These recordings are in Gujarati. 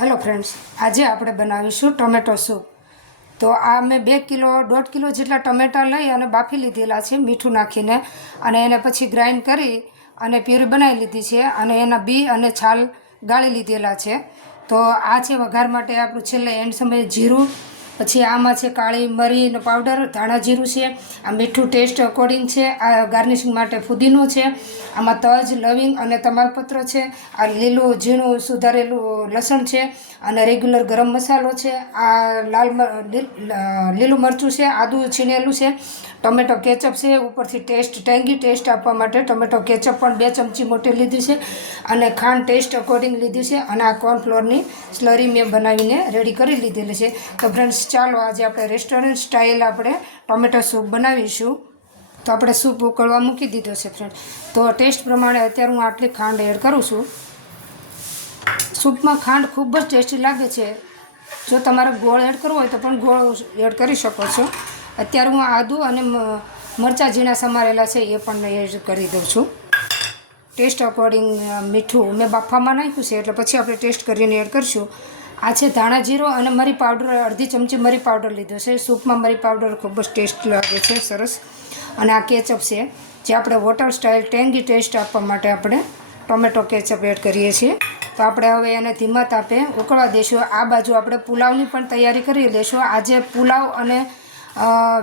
हेलो फ्रेंड्स, आज આપણે બનાવીશું ટોમેટો સૂપ। તો આ મેં 2 કિલો 1.5 કિલો જેટલા ટમેટા લઈ અને બાફી લીધેલા છે મીઠું નાખીને, અને એને પછી ગ્રાઇન્ડ કરી અને પ્યુરી બનાવી લીધી છે અને એના બી અને છાલ ગાળી લીધેલા છે। તો આ છે વઘાર માટે આપણું છેલ્લે એન્ડ સમયે જીરું, પછી આમાં છે કાળી મરીનો પાવડર, ધાણા જીરું છે, આ મીઠું ટેસ્ટ અકોર્ડિંગ છે, આ ગાર્નિશિંગ માટે ફુદીનો છે, આમાં તજ, લવિંગ અને તમાલપત્ર છે, આ લીલું ઝીણું સુધારેલું લસણ છે અને રેગ્યુલર ગરમ મસાલો છે, આ લીલું મરચું છે, આદું છીણેલું છે, ટમેટો કેચઅપ છે, ઉપરથી ટેંગી ટેસ્ટ આપવા માટે ટમેટો કેચઅપ પણ 2 ચમચી મોટી લીધી છે અને ખાંડ ટેસ્ટ અકોર્ડિંગ લીધી છે, અને આ કોર્નફ્લોરની સ્લરી મેં બનાવીને રેડી કરી લીધેલી છે। તો ફ્રેન્ડ્સ, ચાલો આજે આપણે રેસ્ટોરન્ટ સ્ટાઇલ આપણે ટોમેટો સૂપ બનાવીશું। તો આપણે સૂપ ઉકળવા મૂકી દીધો છે ફ્રેન્ડ। તો ટેસ્ટ પ્રમાણે અત્યારે હું આટલી ખાંડ એડ કરું છું। સૂપમાં ખાંડ ખૂબ જ ટેસ્ટી લાગે છે। જો તમારે ગોળ એડ કરવો હોય તો પણ ગોળ એડ કરી શકો છો। અત્યારે હું આદું અને મરચાં ઝીણા સમારેલા છે એ પણ એડ કરી દઉં છું। ટેસ્ટ અકોર્ડિંગ મીઠું મેં બાફામાં નાખ્યું છે એટલે પછી આપણે ટેસ્ટ કરીને એડ કરીશું। આ છે ધાણા જીરો અને મરી પાવડર, અડધી ચમચી મરી પાવડર લીધો છે। સૂપમાં મરી પાવડર ખૂબ જ ટેસ્ટ લાગે છે, સરસ। અને આ કેચઅપ છે, જે આપણે હોટલ સ્ટાઇલ ટેંગી ટેસ્ટ આપવા માટે આપણે ટોમેટો કેચઅપ એડ કરીએ છીએ। તો આપણે હવે એને ધીમા તાપે ઉકળવા દઈશું। આ બાજુ આપણે પુલાવની પણ તૈયારી કરી લઈશું। આજે પુલાવ અને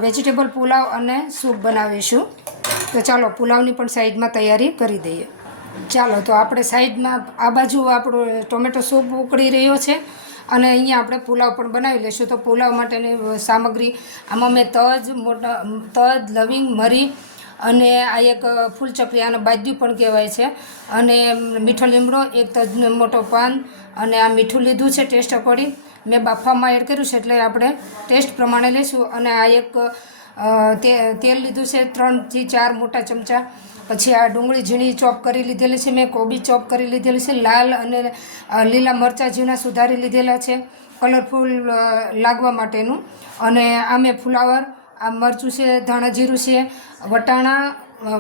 વેજીટેબલ પુલાવ અને સૂપ બનાવીશું। તો ચાલો પુલાવની પણ સાઈડમાં તૈયારી કરી દઈએ। ચાલો, તો આપણે સાઈડમાં આ બાજુ આપણો ટોમેટો સૂપ ઉકળી રહ્યો છે અને અહીંયા આપણે પુલાવ પણ બનાવી લઈશું। તો પુલાવ માટેની સામગ્રી, આમાં મેં તજ, લવિંગ, મરી અને આ એક ફૂલ ચક્રી, આને બાદ્યું પણ કહેવાય છે, અને મીઠો લીમડો, એક તજનો મોટો પાન, અને આ મીઠું લીધું છે ટેસ્ટ અકોર્ડિંગ। મેં બાફામાં એડ કર્યું છે એટલે આપણે ટેસ્ટ પ્રમાણે લઈશું। અને આ એક તેલ લીધું છે 3 થી 4 મોટા ચમચા। પછી આ ડુંગળી ઝીણી ચોપ કરી લીધેલી છે, મેં કોબી ચોપ કરી લીધેલી છે, લાલ અને લીલા મરચાં ઝીણા સુધારી લીધેલા છે કલરફુલ લાગવા માટેનું। અને આ મેં ફુલાવર, આ મરચું છે, ધાણા જીરું છે,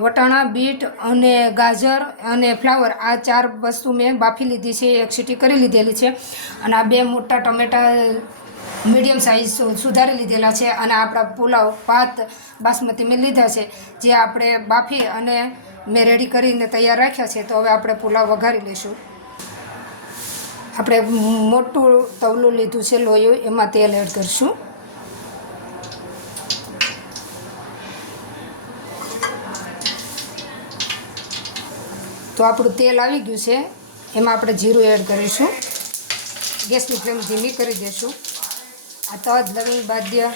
વટાણા, બીટ અને ગાજર અને ફ્લાવર, આ 4 વસ્તુ મેં બાફી લીધી છે, એક સીટી કરી લીધેલી છે। અને આ 2 મોટા ટમેટા મીડિયમ સાઇઝ સુધારી લીધેલા છે। અને આપણા પુલાવ ભાત બાસમતી મેં લીધા છે, જે આપણે બાફી અને મેં રેડી કરીને તૈયાર રાખ્યા છે। તો હવે આપણે પુલાવ વઘારી લઈશું। આપણે મોટું તવલું લીધું છે લોયું, એમાં તેલ એડ કરીશું। તો આપણું તેલ આવી ગયું છે, એમાં આપણે જીરું એડ કરીશું। ગેસની ફ્લેમ ધીમી કરી દઈશું। આ તજ, લવિંગ, બાદિયા,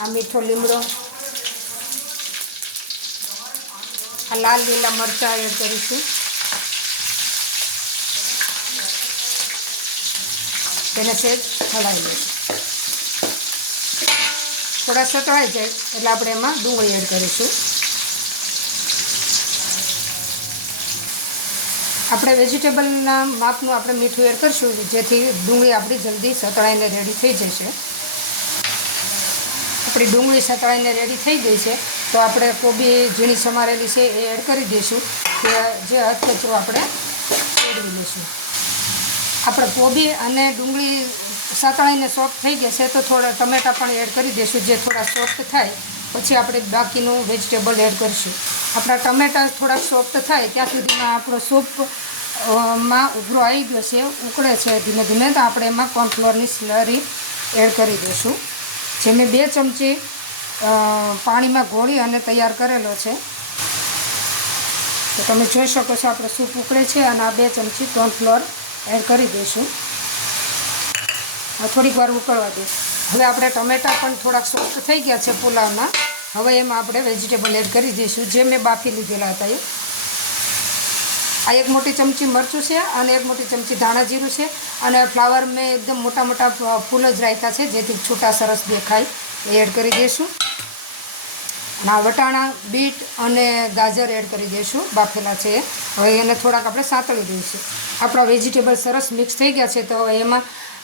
આ મીઠો લીમડો, આ લાલ લીલા મરચાં એડ કરીશું। તેને સેજ હલાવી લઈશું। થોડા સતળાઈ જાય એટલે આપણે એમાં ડુંગળી એડ કરીશું। આપણે વેજીટેબલના માપનું આપણે મીઠું એડ કરીશું, જેથી ડુંગળી આપણી જલ્દી સતળાઈને રેડી થઈ જશે। આપણી ડુંગળી સતળાઈને રેડી થઈ ગઈ છે, તો આપણે કોબી ઝીણી સમારેલી છે એ એડ કરી દઈશું, જે અધકચરો આપણે ફેરવી લઈશું। આપણે કોબી અને ડુંગળી સતળાઈને સોફ્ટ થઈ ગયા છે, તો થોડા ટમેટાં પણ એડ કરી દઈશું, જે થોડા સોફ્ટ થાય પછી આપણે બાકીનું વેજીટેબલ એડ કરીશું। આપણા ટમેટાં થોડાક સોફ્ટ થાય ત્યાં સુધીમાં આપણો સૂપ માં ઉભરો આવી ગયો છે, ઉકળે છે ધીમે ધીમે। તો આપણે એમાં કોર્નફ્લોરની સ્લરી એડ કરી દઈશું, જે મેં 2 ચમચી પાણીમાં ઘોળી અને તૈયાર કરેલો છે। તો તમે જોઈ શકો છો આપણો સૂપ ઉકળે છે, અને આ 2 ચમચી કોર્નફ્લોર એડ કરી દઈશું। થોડીક વાર ઉકળવા દઈશું। હવે આપણે ટમેટાં પણ થોડાક સોફ્ટ થઈ ગયા છે પુલાવના। હવે એમાં આપણે વેજીટેબલ એડ કરી દઈશું, જે મેં બાફી લીધેલા હતા એ। આ 1 મોટી ચમચી મરચું છે અને 1 મોટી ચમચી ધાણા જીરું છે, અને ફ્લાવર મેં એકદમ મોટા મોટા ફૂલ જ રાખ્યા છે, જેથી છૂટા સરસ દેખાય, એ એડ કરી દઈશું। અને આ વટાણા, બીટ અને ગાજર એડ કરી દઈશું, બાફેલા છે। હવે એને થોડાક આપણે સાંતળી દઈશું। આપણા વેજીટેબલ સરસ મિક્સ થઈ ગયા છે, તો હવે એમાં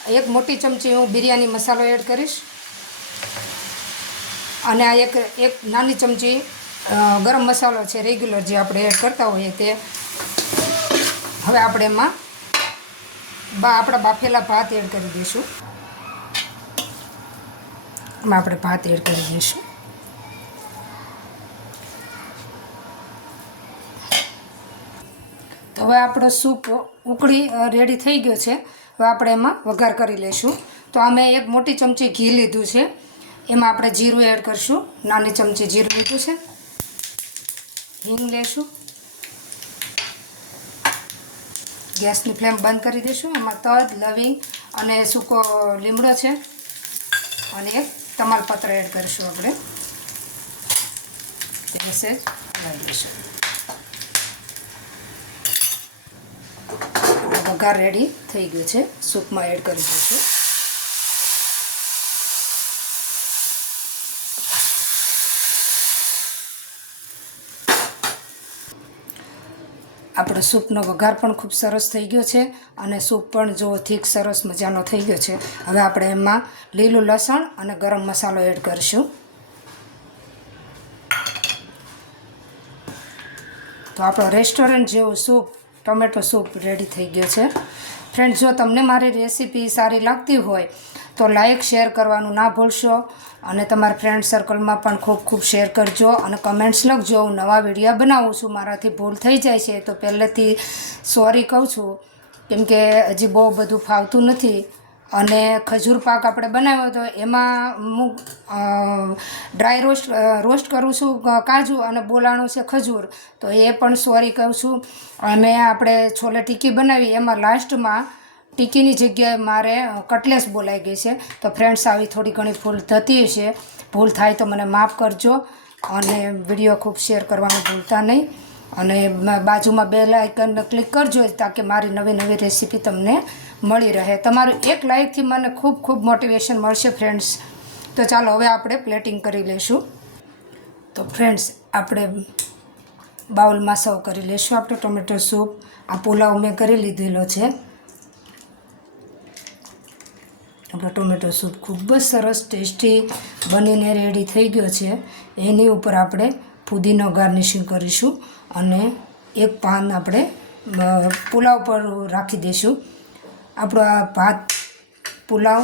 1 મોટી ચમચી હું બિરયાની મસાલો એડ કરીશ, અને આ એક નાની ચમચી ગરમ મસાલો છે રેગ્યુલર જે આપણે એડ કરતા હોઈએ તે। હવે આપણે એમાં આપણા બાફેલા ભાત એડ કરી દઈશું. એમાં આપણે ભાત એડ કરી દઈશું. તો હવે આપણો સૂપ ઉકળી રેડી થઈ ગયો છે. હવે આપણે એમાં વઘાર કરી લઈશું. તો આ મેં 1 મોટી ચમચી ઘી લીધું છે. એમાં આપણે જીરું એડ કરીશું. નાની ચમચી જીરું લીધું છે. હિંગ લેશું. ગેસની ફ્લેમ બંધ કરી દઈશું. એમાં તજ, લવિંગ અને સૂકો લીમડો છે અને 1 તમાલપત્ર એડ કરીશું આપણે. તેને સહેજ હલાવી દઈશું. વઘાર રેડી થઈ ગયું છે. સૂપમાં એડ કરી દઈશું. આપણો સૂપનો વઘાર પણ ખૂબ સરસ થઈ ગયો છે અને સૂપ પણ જો ઠીક સરસ મજાનો થઈ ગયો છે. હવે આપણે એમાં લીલું લસણ અને ગરમ મસાલો એડ કરીશું. તો આપણો રેસ્ટોરન્ટ જેવો સૂપ ટોમેટો સૂપ રેડી થઈ ગયો છે. ફ્રેન્ડ્સ, જો તમને મારી રેસીપી સારી લાગતી હોય તો લાઈક શેર કરવાનું ના ભૂલશો અને તમારા ફ્રેન્ડ સર્કલમાં પણ ખૂબ શેર કરજો અને કમેન્ટ્સ લખજો. હું નવા વિડીયો બનાવું છું, મારાથી ભૂલ થઈ જાય છે તો પહેલેથી સોરી કહું છું, કેમ કે હજી બહુ બધું ફાવતું નથી. અને ખજૂર પાક આપણે બનાવ્યો હતો એમાં હું ડ્રાય રોસ્ટ કરું છું કાજુ અને બોલાણું છે ખજૂર, તો એ પણ સોરી કહું છું. અને આપણે છોલે ટીકી બનાવી એમાં લાસ્ટમાં ટીકીની જગ્યાએ મારે કટલેસ બોલાઈ ગઈ છે. તો ફ્રેન્ડ્સ, આવી થોડી ઘણી ભૂલ થતી હશે. ભૂલ થાય તો મને માફ કરજો અને વિડીયો ખૂબ શેર કરવાનું ભૂલતા નહીં. અને બાજુમાં બેલ આઇકન ક્લિક કરજો તાકે મારી નવી રેસીપી તમને મળી રહે. તમારું 1 લાઇકથી મને ખૂબ મોટિવેશન મળશે ફ્રેન્ડ્સ. તો ચાલો હવે આપણે પ્લેટિંગ કરી લઈશું. તો ફ્રેન્ડ્સ, આપણે બાઉલમાં સર્વ કરી લઈશું આપણે ટોમેટો સૂપ. આ પુલાવ મેં કરી લીધેલો છે. આપણો ટોમેટો સૂપ ખૂબ જ સરસ ટેસ્ટી બનીને રેડી થઈ ગયો છે. એની ઉપર આપણે ફુદીનો ગાર્નિશિંગ કરીશું અને 1 પાન આપણે પુલાવ પર રાખી દઈશું. આપણો આ ભાત પુલાવ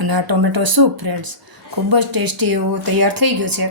અને આ ટોમેટો સૂપ ફ્રેન્ડ્સ ખૂબ જ ટેસ્ટી એવો તૈયાર થઈ ગયો છે.